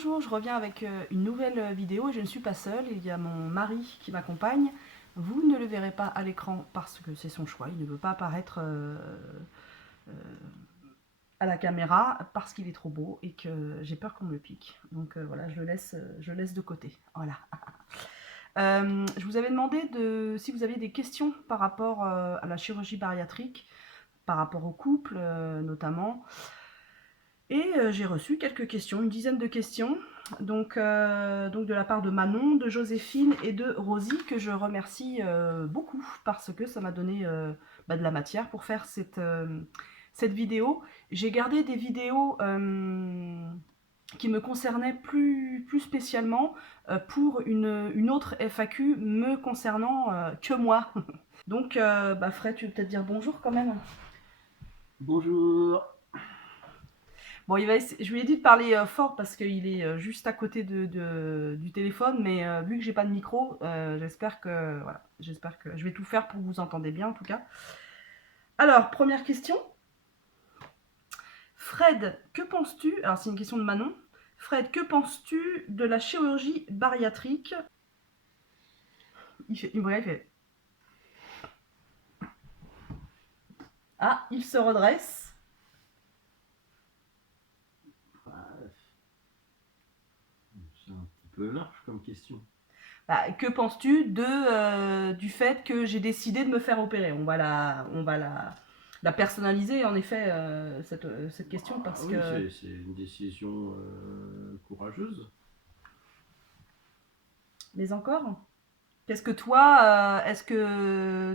Bonjour, je reviens avec une nouvelle vidéo et je ne suis pas seule, il y a mon mari qui m'accompagne. Vous ne le verrez pas à l'écran parce que c'est son choix, il ne veut pas apparaître euh, à la caméra parce qu'il est trop beau et que j'ai peur qu'on me le pique. Donc voilà, je le laisse de côté. Voilà. Je vous avais demandé si vous aviez des questions par rapport à la chirurgie bariatrique, par rapport au couple notamment. Et j'ai reçu quelques questions, une dizaine de questions, donc de la part de Manon, de Joséphine et de Rosie, que je remercie beaucoup parce que ça m'a donné de la matière pour faire cette vidéo. J'ai gardé des vidéos qui me concernaient plus spécialement pour une autre FAQ me concernant que moi. Donc Fred, tu veux peut-être dire bonjour quand même? Bonjour. Bon, je lui ai dit de parler fort parce qu'il est juste à côté du téléphone, mais vu que j'ai pas de micro, j'espère que je vais tout faire pour que vous entendez bien en tout cas. Alors, première question. Fred, que penses-tu? Alors, c'est une question de Manon. Fred, que penses-tu de la chirurgie bariatrique? Il fait. Ah, il se redresse. Bah, c'est un petit peu large comme question. Que penses-tu du fait que j'ai décidé de me faire opérer? On va la personnaliser en effet cette question Bah parce oui, que. c'est une décision courageuse. Mais encore? Est-ce que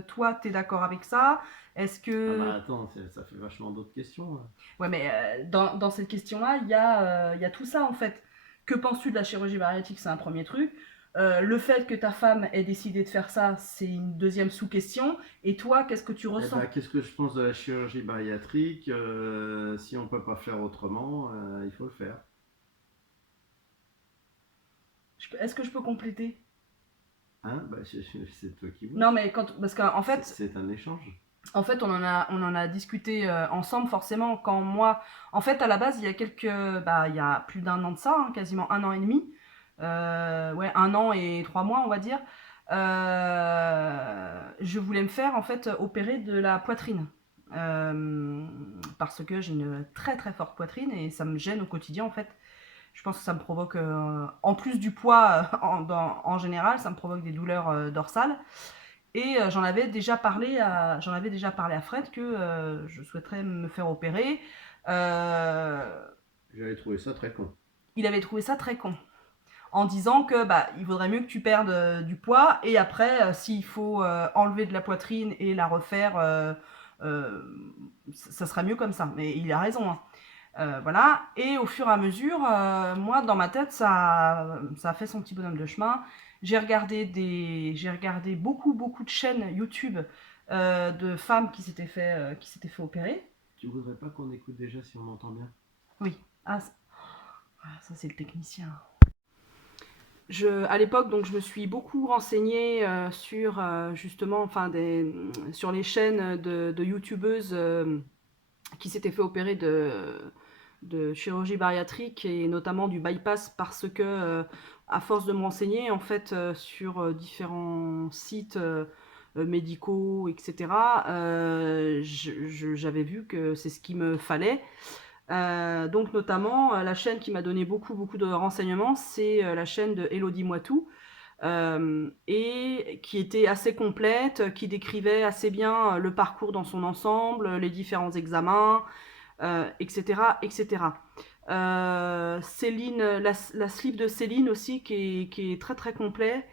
toi, t'es d'accord avec ça? Est-ce Ah bah que. attends, ça fait vachement d'autres questions là. Ouais, mais dans cette question-là, il y a tout ça en fait. Que penses-tu de la chirurgie bariatrique? C'est un premier truc. Le fait que ta femme ait décidé de faire ça, c'est une deuxième sous-question. Et toi, qu'est-ce que tu Eh ressens? bah qu'est-ce que je pense de la chirurgie bariatrique? Si on peut pas faire autrement, il faut le faire. Est-ce que je peux compléter? Hein? Bah c'est toi qui vois. Non, mais parce qu'en fait, C'est un échange. on en a discuté ensemble forcément quand moi, en fait, à la base, il y a plus d'un an de ça, hein, quasiment un an et demi, ouais, un an et 3 mois, on va dire. Je voulais me faire en fait opérer de la poitrine. Parce que j'ai une très très forte poitrine et ça me gêne au quotidien en fait. Je pense que ça me provoque, en plus du poids en général, ça me provoque des douleurs dorsales. Et j'en avais déjà parlé à Fred que je souhaiterais me faire opérer. Euh, J'avais trouvé ça très con. il avait trouvé ça très con, en disant que il vaudrait mieux que tu perdes du poids et après, s'il faut enlever de la poitrine et la refaire, euh, ça sera mieux comme ça. Mais il a raison, hein. Voilà. Et au fur et à mesure, moi, dans ma tête, ça a fait son petit bonhomme de chemin. J'ai regardé beaucoup de chaînes YouTube de femmes qui s'étaient fait opérer. Tu voudrais pas qu'on écoute déjà si on m'entend bien? Oui. Ça c'est le technicien. À l'époque, donc, je me suis beaucoup renseignée sur justement, sur les chaînes de youtubeuses qui s'étaient fait opérer de chirurgie bariatrique et notamment du bypass parce que, à force de me renseigner, en fait, sur différents sites médicaux, etc., j'avais vu que c'est ce qu'il me fallait. Donc notamment, la chaîne qui m'a donné beaucoup de renseignements, c'est la chaîne de Elodie Moitou, et qui était assez complète, qui décrivait assez bien le parcours dans son ensemble, les différents examens, etc. etc. Céline, la slip de Céline aussi, qui est très très complet.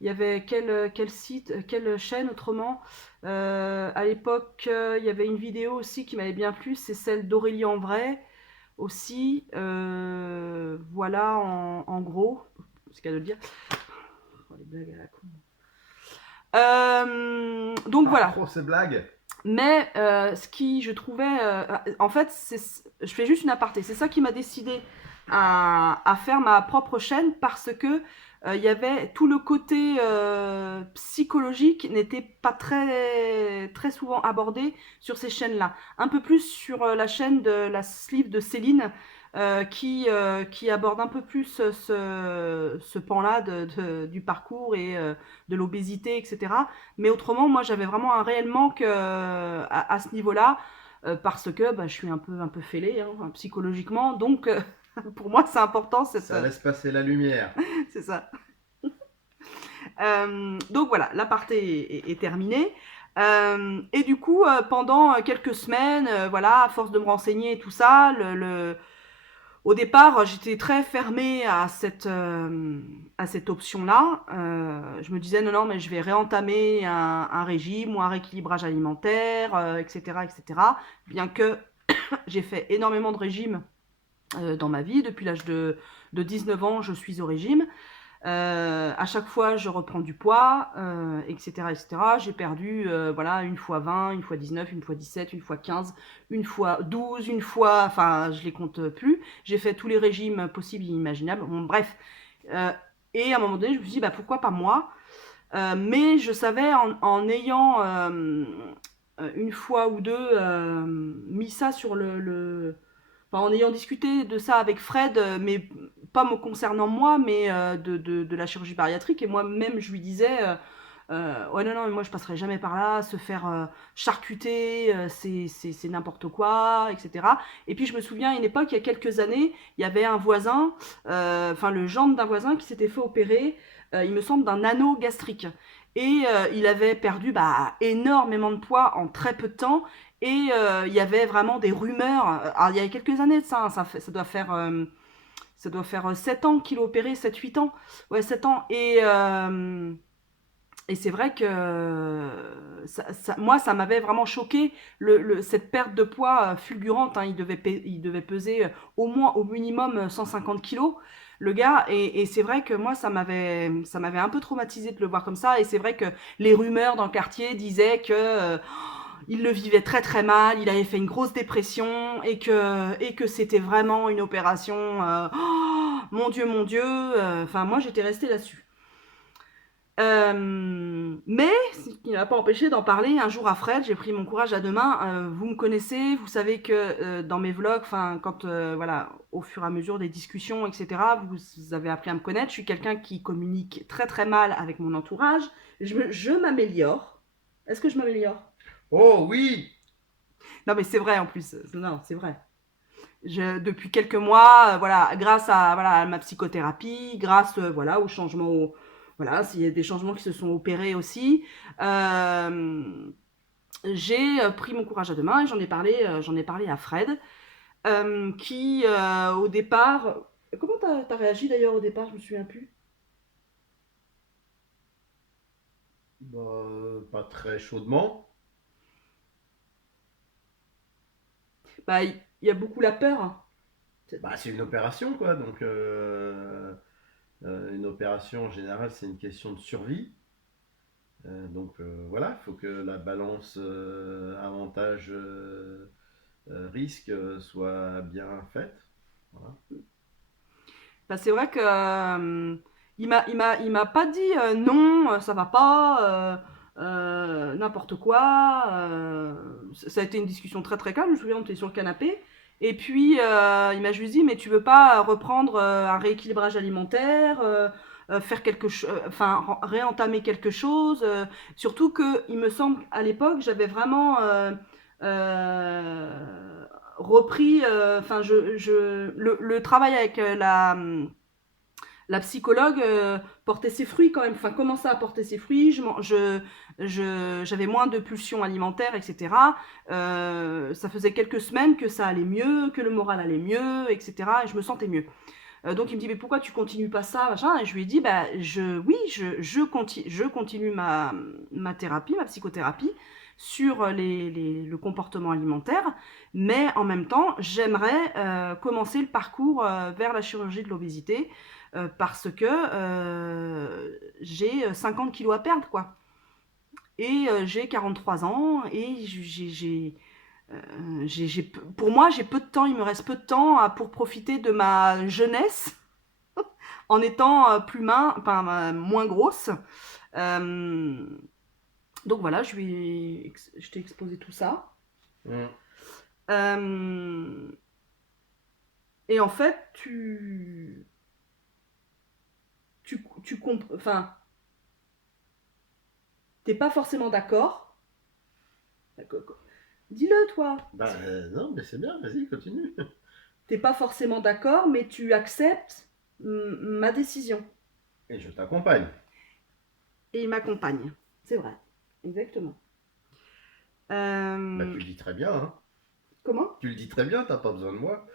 Il y avait quel site, quelle chaîne autrement à l'époque, il y avait une vidéo aussi qui m'avait bien plu, c'est celle d'Aurélie en vrai aussi. Voilà en gros, c'est ce qu'elle veut dire. Oh, les blagues à la con. Donc Pas voilà. trop ces blagues. Mais ce qui, je trouvais, en fait, je fais juste une aparté. C'est ça qui m'a décidé à faire ma propre chaîne parce que il y avait tout le côté psychologique n'était pas très souvent abordé sur ces chaînes-là. Un peu plus sur la chaîne de la sleeve de Céline. qui aborde un peu plus ce pan-là du parcours et de l'obésité, etc. Mais autrement, moi, j'avais vraiment un réel manque à ce niveau-là, parce que je suis un peu fêlée, hein, psychologiquement. Donc, pour moi, c'est important, Ça laisse passer la lumière. c'est ça. Donc voilà, l'aparté est terminé. Et du coup, pendant quelques semaines, voilà, à force de me renseigner et tout ça, au départ, j'étais très fermée à cette option-là. Je me disais, non, non, mais je vais réentamer un régime ou un rééquilibrage alimentaire, etc., etc. Bien que j'ai fait énormément de régimes dans ma vie. Depuis l'âge de 19 ans, je suis au régime. À chaque fois, je reprends du poids, etc., etc. J'ai perdu, voilà, une fois 20, une fois 19, une fois 17, une fois 15, une fois 12, une fois, enfin, je les compte plus. J'ai fait tous les régimes possibles et imaginables. Bon, bref. Euh, et à un moment donné, je me suis dit, pourquoi pas moi. Mais je savais en ayant une fois ou deux mis ça sur enfin, en ayant discuté de ça avec Fred, mais pas me concernant moi, mais de la chirurgie bariatrique. Et moi-même, je lui disais, ouais, non, non, mais moi, je passerai jamais par là, se faire charcuter, c'est n'importe quoi, etc. Et puis, je me souviens, à une époque, il y a quelques années, il y avait un voisin, enfin, le gendre d'un voisin qui s'était fait opérer, il me semble, d'un anneau gastrique. Et il avait perdu énormément de poids en très peu de temps. Et il y avait vraiment des rumeurs. Alors, il y a quelques années de ça, hein, ça doit faire 7 ans qu'il est opéré, 7-8 ans. Ouais, 7 ans. Et c'est vrai que moi, ça m'avait vraiment choqué, cette perte de poids fulgurante. Hein. Il devait peser au moins, au minimum, 150 kilos, le gars. Et c'est vrai que moi, ça m'avait un peu traumatisé de le voir comme ça. Et c'est vrai que les rumeurs dans le quartier disaient que il le vivait très très mal, il avait fait une grosse dépression et que c'était vraiment une opération. Mon Dieu. Enfin, moi, j'étais restée là-dessus. Mais ce qui ne m'a pas empêché d'en parler un jour à Fred. J'ai pris mon courage à deux mains. Vous me connaissez, vous savez que dans mes vlogs, enfin quand voilà, au fur et à mesure des discussions, etc. Vous avez appris à me connaître. Je suis quelqu'un qui communique très très mal avec mon entourage. Je m'améliore. Est-ce que je m'améliore? Oh oui! Non, mais c'est vrai en plus. Non, c'est vrai. Depuis quelques mois, voilà, grâce à voilà ma psychothérapie, grâce voilà aux changements, voilà, s'il y a des changements qui se sont opérés aussi, j'ai pris mon courage à deux mains et j'en ai parlé à Fred, qui au départ, comment t'as réagi d'ailleurs au départ, je me souviens plus. Pas très chaudement. Il y a beaucoup la peur. Hein. C'est une opération, quoi. Donc, une opération en général, c'est une question de survie. Voilà, il faut que la balance avantage risque soit bien faite. Voilà. C'est vrai que il m'a pas dit non, ça va pas, n'importe quoi. Ça a été une discussion très très calme. Je me souviens, on était sur le canapé. Et puis il m'a juste dit, mais tu veux pas reprendre un rééquilibrage alimentaire, faire quelque chose, enfin réentamer quelque chose. Surtout que il me semble à l'époque, j'avais vraiment repris, enfin le travail avec la psychologue portait ses fruits quand même, enfin commençait à porter ses fruits, j'avais moins de pulsions alimentaires, etc. Ça faisait quelques semaines que ça allait mieux, que le moral allait mieux, etc. Et je me sentais mieux. Donc il me dit, mais pourquoi tu continues pas ça, machin. Et je lui ai dit, oui, je continue ma thérapie, ma psychothérapie sur le comportement alimentaire, mais en même temps, j'aimerais commencer le parcours vers la chirurgie de l'obésité, parce que j'ai 50 kilos à perdre, quoi. Et j'ai 43 ans, et pour moi, j'ai peu de temps, il me reste peu de temps pour profiter de ma jeunesse en étant enfin, moins grosse. Euh, donc voilà, je t'ai exposé tout ça. Mm. Euh, Et en fait, enfin, t'es pas forcément d'accord. Dis-le, toi. Bah non, mais c'est bien, vas-y, continue. T'es pas forcément d'accord, mais tu acceptes ma décision. Et je t'accompagne. Et il m'accompagne. C'est vrai. Exactement. Bah tu le dis très bien, hein. Comment? Tu le dis très bien, t'as pas besoin de moi.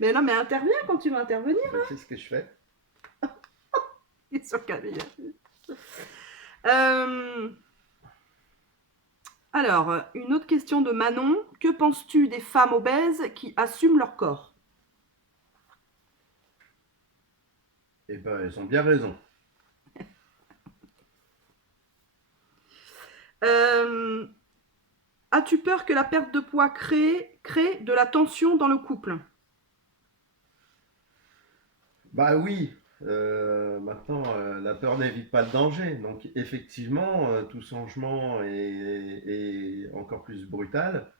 Mais non, mais interviens quand tu veux intervenir. Bah, c'est ce que je fais. Il est sur Camille. Alors, une autre question de Manon. Que penses-tu des femmes obèses qui assument leur corps? Et ben elles ont bien raison. As-tu peur que la perte de poids crée de la tension dans le couple? Bah oui, maintenant, la peur n'évite pas le danger. Donc effectivement, tout changement est encore plus brutal.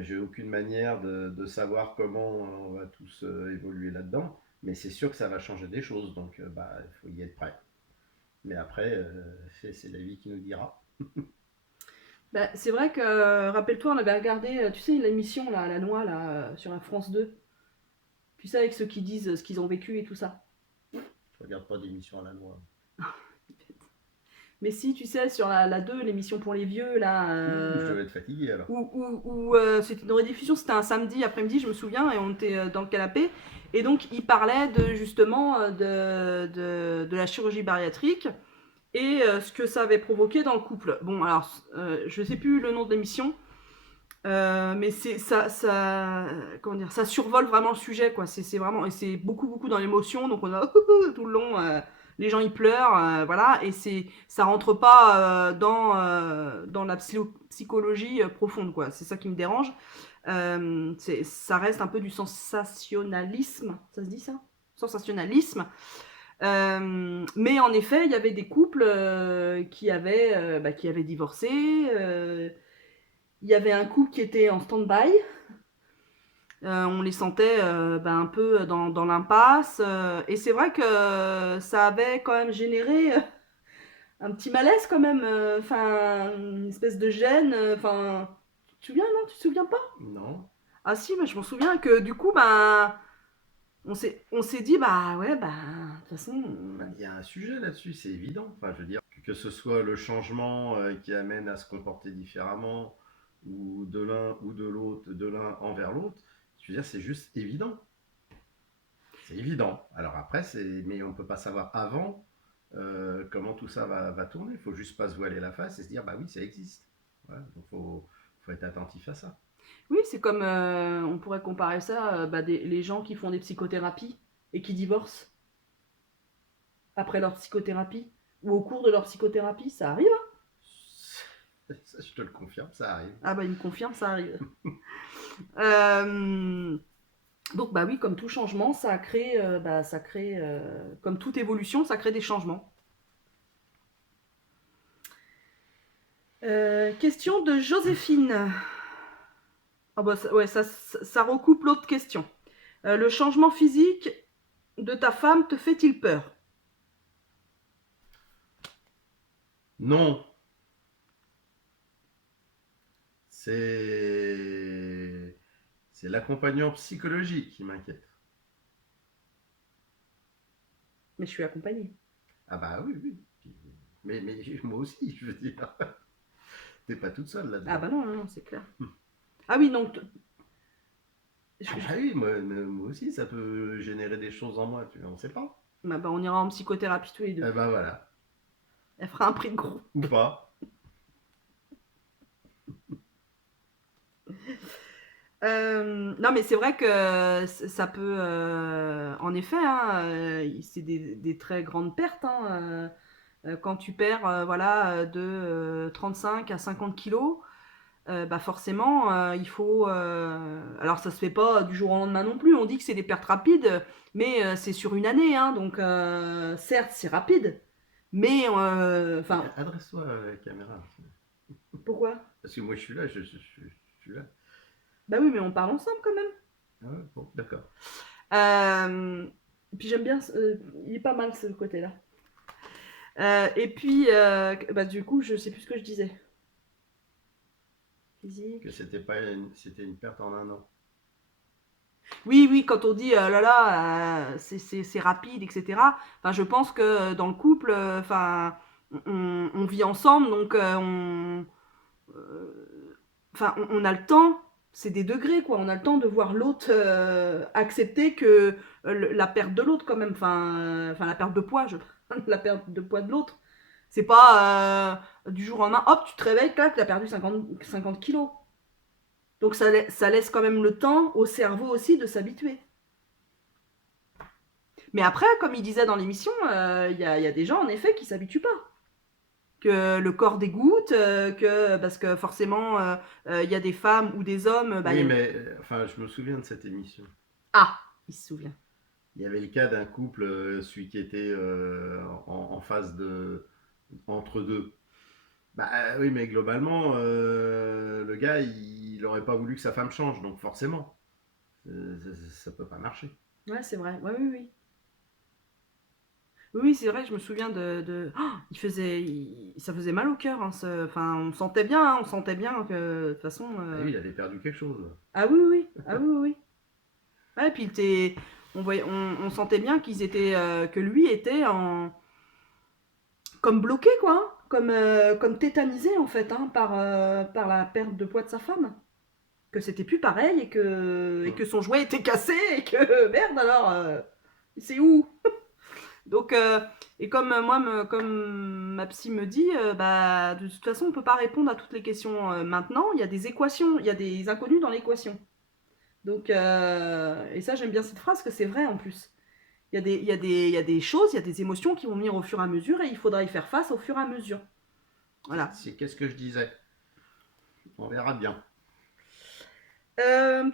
J'ai aucune manière de savoir comment on va tous évoluer là-dedans. Mais c'est sûr que ça va changer des choses. Donc bah, il faut y être prêt. Mais après, c'est la vie qui nous dira. Bah, c'est vrai que, rappelle-toi, on avait regardé, tu sais, l'émission, là, La Noix, là, sur la France 2. Tu sais, avec ceux qui disent ce qu'ils ont vécu et tout ça. Je regarde pas d'émission à la noix. Mais si, tu sais, sur la 2, l'émission pour les vieux, là, Je devais être fatigué alors. où c'était une rediffusion, c'était un samedi après-midi, je me souviens, et on était dans le canapé. Et donc, il parlait de, justement de la chirurgie bariatrique et ce que ça avait provoqué dans le couple. Bon, alors, je sais plus le nom de l'émission, mais comment dire, ça survole vraiment le sujet, quoi. C'est vraiment, et c'est beaucoup dans l'émotion, donc on a tout le long, les gens ils pleurent, voilà, et ça rentre pas dans la psychologie profonde, quoi. C'est ça qui me dérange. Ça reste un peu du sensationnalisme, ça se dit ça? Sensationnalisme. Mais en effet, il y avait des couples qui avaient divorcé. Il y avait un couple qui était en stand-by. On les sentait un peu dans l'impasse. Et c'est vrai que ça avait quand même généré un petit malaise quand même. Enfin, une espèce de gêne. Enfin, tu te souviens, non? Tu te souviens pas? Non. Ah si, mais je m'en souviens que du coup, on s'est dit, bah ouais, bah de toute façon. Bah, il y a un sujet là-dessus, c'est évident. Enfin, je veux dire, que ce soit le changement qui amène à se comporter différemment, ou de l'un ou de l'autre, de l'un envers l'autre, je veux dire, c'est juste évident. C'est évident. Alors après, mais on ne peut pas savoir avant comment tout ça va tourner. Il faut juste pas se voiler la face et se dire, bah oui, ça existe. Voilà. Donc faut être attentif à ça. Oui, c'est comme, on pourrait comparer ça, les gens qui font des psychothérapies et qui divorcent après leur psychothérapie ou au cours de leur psychothérapie, ça arrive, hein? Ça, je te le confirme, ça arrive. Ah bah il me confirme, ça arrive. Euh, donc bah oui, comme tout changement, ça crée, comme toute évolution, ça crée des changements. Question de Joséphine. Ah bah ouais, ça recoupe l'autre question. Le changement physique de ta femme te fait-il peur? Non, c'est l'accompagnant psychologique qui m'inquiète. Mais je suis accompagnée. Ah bah oui, oui. Mais moi aussi, je veux dire. T'es pas toute seule Ah là-dedans. bah non, c'est clair. Ah oui, donc Ah bah oui, moi aussi, ça peut générer des choses en moi, on sait pas. on ira en psychothérapie tous les deux. Eh ben voilà. Elle fera un prix de groupe. Ou pas. Non, mais c'est vrai que ça peut, en effet, hein, c'est des très grandes pertes, hein, quand tu perds, voilà, de 35 à 50 kilos, bah forcément, il faut. Alors, ça se fait pas du jour au lendemain non plus. On dit que c'est des pertes rapides, mais c'est sur une année, hein, donc certes, c'est rapide, mais enfin. Adresse-toi à la caméra. Pourquoi? Parce que moi, je suis là, je suis là. Bah oui, mais on parle ensemble quand même. Ah ouais, bon, d'accord. Et puis j'aime bien, il est pas mal ce côté-là. Et puis, bah, du coup, je sais plus ce que je disais. Que Physique. c'était une perte en un an. Oui, oui, quand on dit là là, c'est rapide, etc. Enfin, je pense que dans le couple, enfin, on vit ensemble, donc enfin, on a le temps. C'est des degrés, quoi. On a le temps de voir l'autre accepter que la perte de l'autre, quand même. Enfin, la perte de poids, la perte de poids de l'autre. C'est pas du jour au lendemain, hop, tu te réveilles, clac, tu as perdu 50 kilos. Donc ça laisse quand même le temps au cerveau aussi de s'habituer. Mais après, comme il disait dans l'émission, y a des gens en effet qui s'habituent pas. Que le corps dégoûte, parce que forcément, y a des femmes ou des hommes. Oui, mais enfin, je me souviens de cette émission. Ah, il se souvient. Il y avait le cas d'un couple, celui qui était en phase entre deux. Bah oui, mais globalement, le gars, il aurait pas voulu que sa femme change, donc forcément, ça peut pas marcher. Ouais, c'est vrai. Ouais, oui, oui. Oui, c'est vrai que je me souviens Oh, ça faisait mal au cœur. Hein, enfin, on sentait bien que de toute façon. Ah oui, il avait perdu quelque chose. Ah oui, oui, ah oui, oui, oui. Ouais, et puis on sentait bien que lui était comme bloqué, quoi, hein, comme tétanisé en fait, hein, par la perte de poids de sa femme. Que c'était plus pareil et que son jouet était cassé et que merde alors, c'est où? Donc, et comme comme ma psy me dit, bah, de toute façon, on peut pas répondre à toutes les questions maintenant. Il y a des équations, il y a des inconnus dans l'équation. Donc, et ça, j'aime bien cette phrase, que c'est vrai en plus. Il y a des choses, il y a des émotions qui vont venir au fur et à mesure et il faudra y faire face au fur et à mesure. Voilà. Qu'est-ce que je disais? On verra bien.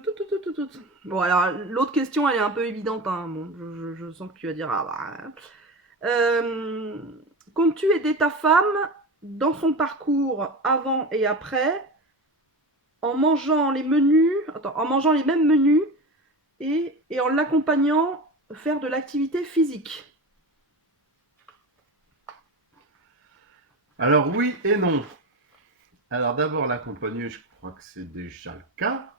Tout. Bon, alors, l'autre question, elle est un peu évidente. Hein. Bon, je sens que tu vas dire, ah bah. Comptes-tu aider ta femme dans son parcours avant et après en mangeant en mangeant les mêmes menus et en l'accompagnant faire de l'activité physique? Alors oui et non. Alors d'abord l'accompagner, je crois que c'est déjà le cas.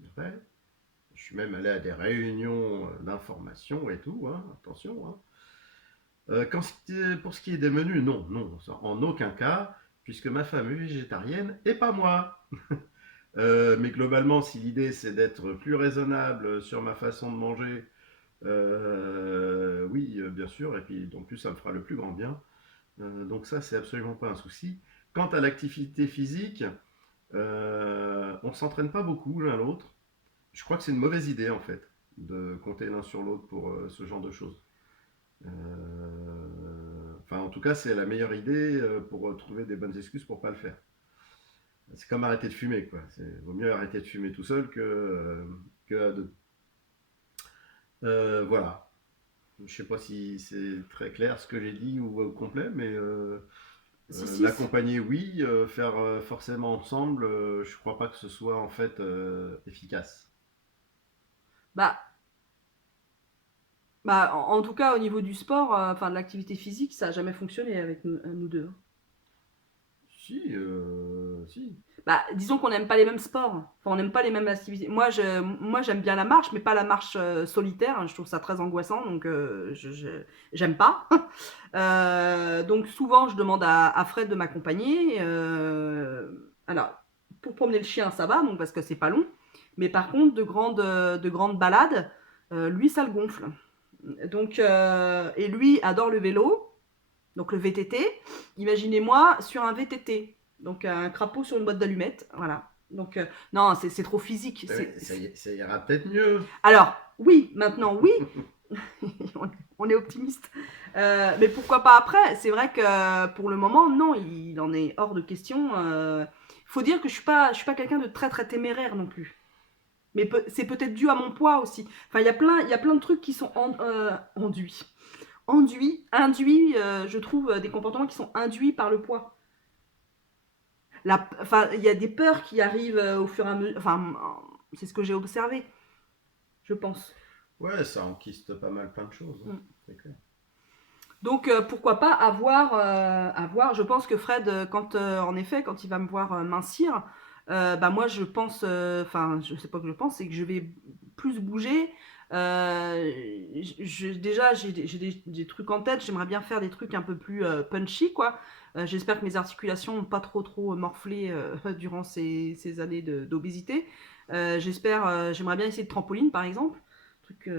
Je dirais. Je suis même allé à des réunions d'information et tout, hein, attention. Hein. Pour ce qui est des menus, non, non, en aucun cas, puisque ma femme est végétarienne et pas moi. Mais globalement, si l'idée c'est d'être plus raisonnable sur ma façon de manger, oui, bien sûr, et puis en plus ça me fera le plus grand bien. Donc ça, c'est absolument pas un souci. Quant à l'activité physique, on s'entraîne pas beaucoup l'un l'autre. Je crois que c'est une mauvaise idée en fait de compter l'un sur l'autre pour ce genre de choses. Enfin, en tout cas, c'est la meilleure idée pour trouver des bonnes excuses pour pas le faire. C'est comme arrêter de fumer, quoi. Vaut mieux arrêter de fumer tout seul que à deux. Voilà. Je sais pas si c'est très clair ce que j'ai dit ou complet, mais Si. l'accompagner, oui. Faire forcément ensemble, je crois pas que ce soit en fait efficace. Bah, en tout cas, au niveau du sport, enfin de l'activité physique, ça n'a jamais fonctionné avec nous deux. Hein. Si, si. Bah, disons qu'on n'aime pas les mêmes sports. Enfin, on n'aime pas les mêmes activités. Moi, j'aime bien la marche, mais pas la marche solitaire. Je trouve ça très angoissant, donc j'aime pas. Donc souvent, je demande à Fred de m'accompagner. Alors, pour promener le chien, ça va, donc parce que c'est pas long. Mais par contre, de grandes balades, lui, ça le gonfle. Donc, et lui adore le vélo, donc le VTT. Imaginez-moi sur un VTT. Donc un crapaud sur une boîte d'allumettes, voilà. Donc non, c'est trop physique. Ça ira peut-être mieux. Alors oui, maintenant oui, on est optimiste. Mais pourquoi pas après? C'est vrai que pour le moment, non, il en est hors de question. Faut dire que je suis pas quelqu'un de très très téméraire non plus. Mais c'est peut-être dû à mon poids aussi. Enfin, il y a plein de trucs qui sont induits, je trouve des comportements qui sont induits par le poids. Enfin, il y a des peurs qui arrivent au fur et à mesure. Enfin, c'est ce que j'ai observé, je pense. Ouais, ça enquiste pas mal plein de choses, hein. Mm. C'est clair. Donc pourquoi pas avoir. Je pense que Fred, en effet, quand il va me voir mincir, bah moi je pense, enfin je sais pas que je pense, c'est que je vais plus bouger. Déjà j'ai des trucs en tête. J'aimerais bien faire des trucs un peu plus punchy, quoi. J'espère que mes articulations n'ont pas trop morflé durant ces années d'obésité. J'aimerais bien essayer de trampoline, par exemple. Truc,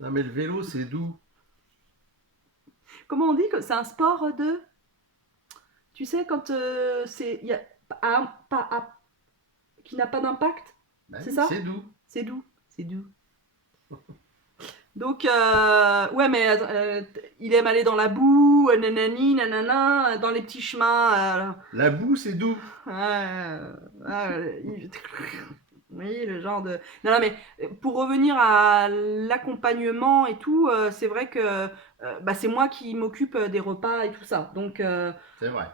Non, mais le vélo, c'est doux. comment on dit que c'est un sport de. Tu sais, quand c'est. Y a, qui n'a pas d'impact, Bah c'est oui, ça? c'est doux. C'est doux. C'est doux. Donc, ouais, mais il aime aller dans la boue, nanani, nanana, dans les petits chemins. La boue, c'est doux. Oui, le genre de. Non, non, mais pour revenir à l'accompagnement et tout, c'est vrai que bah, c'est moi qui m'occupe des repas et tout ça. Donc, C'est vrai.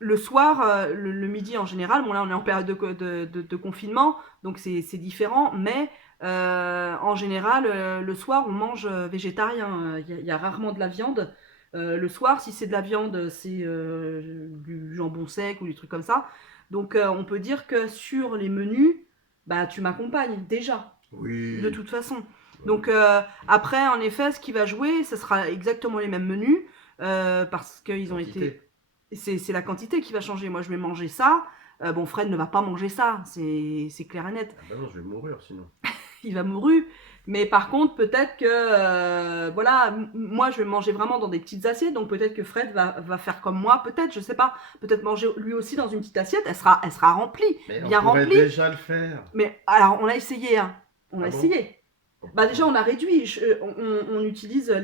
le soir, le midi en général, bon là on est en période de confinement, donc c'est différent, mais en général, le soir on mange végétarien, il y a rarement de la viande. Le soir, si c'est de la viande, c'est du jambon sec ou des trucs comme ça. Donc on peut dire que sur les menus, bah tu m'accompagnes déjà, de Oui. toute façon. Bah Donc oui. après, en effet, ce qui va jouer, ce sera exactement les mêmes menus, parce qu'ils ont été Quantité. c'est la quantité qui va changer. Moi, je vais manger ça. Bon, Fred ne va pas manger ça, c'est clair et net. Ah bah non, je vais mourir sinon. Il va mourir. Mais par contre, peut-être que, voilà, moi, je vais manger vraiment dans des petites assiettes. Donc peut-être que Fred va faire comme moi. Peut-être, je sais pas. Peut-être manger lui aussi dans une petite assiette. Elle sera remplie, Mais on bien pourrait remplie. déjà le faire. Mais alors, on a essayé, hein. On a Ah bon? essayé. Pourquoi Bah pas? déjà, on a réduit. On utilise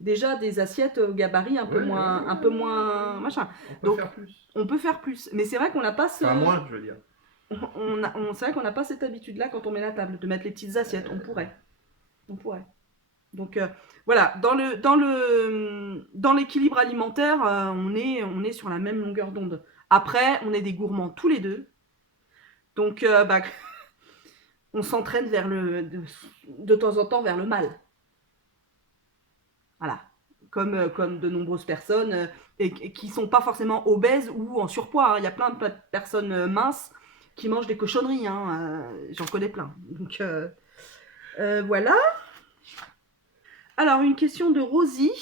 déjà des assiettes au gabarit Ouais, ouais, ouais, un ouais, peu ouais, moins ouais. machin. On peut Donc, faire plus. on peut faire plus. Mais c'est vrai qu'on n'a pas Enfin, moins, je veux dire. c'est vrai qu'on n'a pas cette habitude-là quand on met la table, de mettre les petites assiettes. On Euh, pourrait. On pourrait. Donc voilà, dans l'équilibre alimentaire, on est sur la même longueur d'onde. Après, on est des gourmands tous les deux. Donc bah, on s'entraîne de temps en temps vers le mal. Voilà. Comme de nombreuses personnes et qui sont pas forcément obèses ou en surpoids, hein. Il y a plein de personnes minces qui mangent des cochonneries, hein. J'en connais plein. Donc voilà. Alors, une question de Rosie.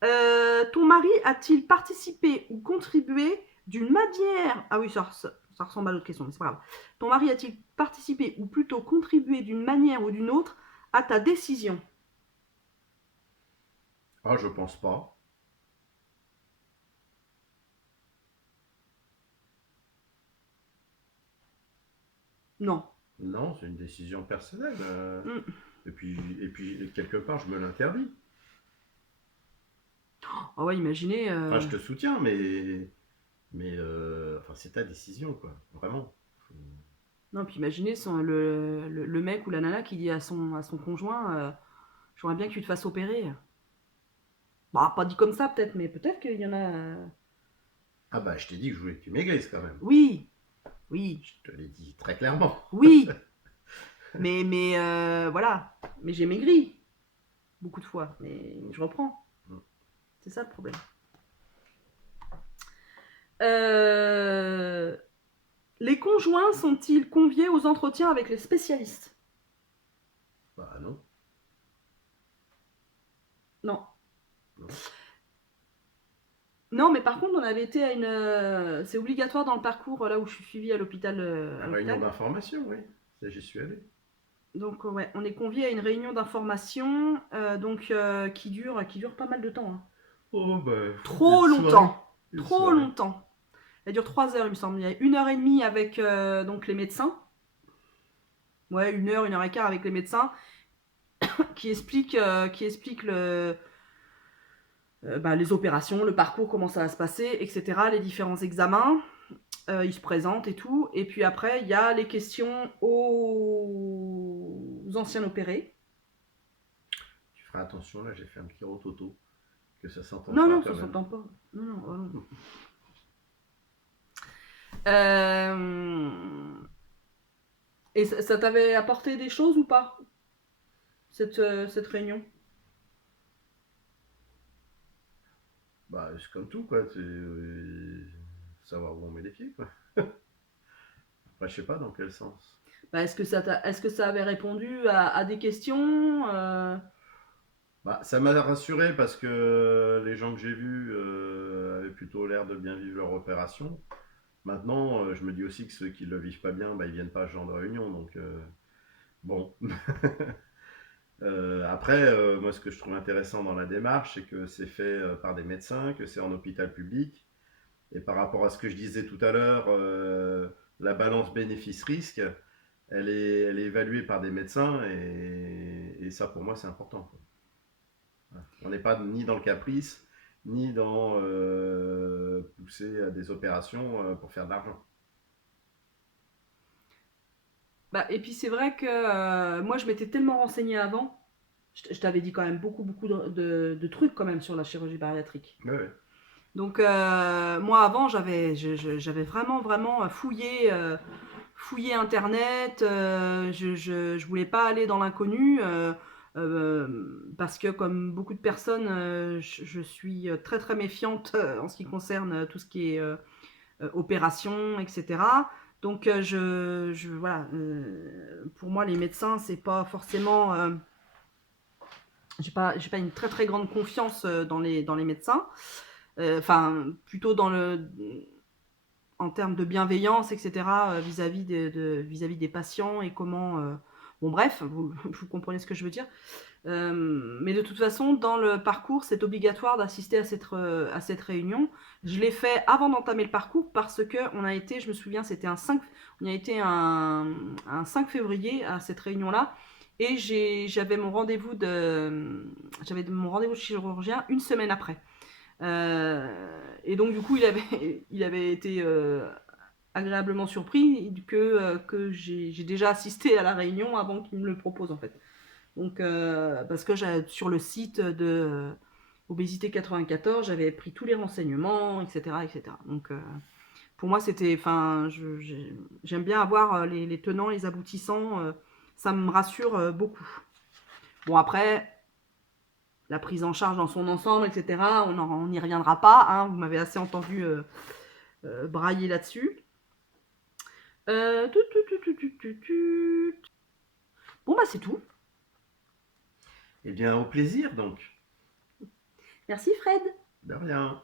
Ton mari a-t-il participé ou contribué d'une manière... Ah oui, ça ressemble à l'autre question, mais c'est pas grave. Ton mari a-t-il participé ou plutôt contribué d'une manière ou d'une autre à ta décision? Ah, je pense pas. Non. Non, c'est une décision personnelle. Mm. Et puis, quelque part, je me l'interdis. Ah ouais, imaginez... Enfin, je te soutiens, mais enfin, c'est ta décision, quoi. Vraiment. Faut- Non, puis imaginez le mec ou la nana qui dit à son conjoint j'aimerais bien que tu te fasses opérer. Bah, pas dit comme ça peut-être, mais peut-être qu'il y en a... Ah bah, je t'ai dit que je voulais que tu maigrisses quand même. Oui, oui, Je te l'ai dit très clairement. oui. Mais voilà. Mais j'ai maigri beaucoup de fois. Mais je reprends. C'est ça le problème. Euh, Les conjoints sont-ils conviés aux entretiens avec les spécialistes? Bah non, Non. non. Non, mais par contre, on avait été à une. C'est obligatoire dans le parcours là où je suis suivie à l'hôpital. La réunion d'information, oui. Ça, j'y suis allé. Donc ouais, on est convié à une réunion d'information qui dure pas mal de temps, hein. Oh bah, Trop une soirée. longtemps. Une Trop soirée. longtemps. Elle dure 3 heures, il me semble. Il y a 1 heure et demie avec donc les médecins. Ouais, 1 heure et quart avec les médecins qui expliquent bah, les opérations, le parcours, comment ça va se passer, etc. Les différents examens. Ils se présentent et tout. Et puis après, il y a les questions aux anciens opérés. Tu feras attention, là, j'ai fait un petit rototo. Que ça s'entende Non, pas non, quand ça même. s'entend pas. Non, non, oh non. Euh, Et ça t'avait apporté des choses ou pas, cette réunion? Bah, c'est comme tout, quoi. C'est savoir où on met les pieds, quoi. Après, je sais pas dans quel sens. Bah, est-ce que ça avait répondu à des questions Bah, ça m'a rassuré parce que les gens que j'ai vus avaient plutôt l'air de bien vivre leur opération. Maintenant, je me dis aussi que ceux qui le vivent pas bien, bah, ils viennent pas à ce genre de réunion. Donc, bon. Après, moi, ce que je trouve intéressant dans la démarche, c'est que c'est fait par des médecins, que c'est en hôpital public. Et par rapport à ce que je disais tout à l'heure, la balance bénéfice-risque, elle est évaluée par des médecins et ça, pour moi, c'est important, quoi. Voilà. On n'est pas ni dans le caprice, ni dans pousser à des opérations pour faire de l'argent. Bah, et puis c'est vrai que moi je m'étais tellement renseignée avant. Je t'avais dit quand même beaucoup de trucs quand même sur la chirurgie bariatrique. Ouais, ouais. Donc moi avant j'avais vraiment fouillé internet. Je voulais pas aller dans l'inconnu parce que comme beaucoup de personnes, je suis très méfiante en ce qui concerne tout ce qui est opération, etc. Donc voilà, pour moi les médecins c'est pas forcément, j'ai pas une très grande confiance dans les médecins. Enfin plutôt en termes de bienveillance, etc. Vis-à-vis vis-à-vis des patients et comment. Bon bref, vous comprenez ce que je veux dire. Mais de toute façon, dans le parcours, c'est obligatoire d'assister à cette réunion. Je l'ai fait avant d'entamer le parcours parce que on a été, je me souviens, c'était on a été un 5 février à cette réunion-là. Et j'avais mon rendez-vous chirurgien une semaine après. Et donc du coup, il avait été agréablement surpris que j'ai déjà assisté à la réunion avant qu'il me le propose en fait. Donc, parce que sur le site de Obésité 94, j'avais pris tous les renseignements, etc. etc. Donc, pour moi, c'était. Enfin, j'aime bien avoir les tenants, les aboutissants. Ça me rassure beaucoup. Bon, après, la prise en charge dans son ensemble, etc., on n'y reviendra pas. Hein, vous m'avez assez entendu brailler là-dessus. Euh, tut, tut, tut, tut, tut, tut. Bon, bah, c'est tout. Eh bien, au plaisir, donc. Merci, Fred. De rien.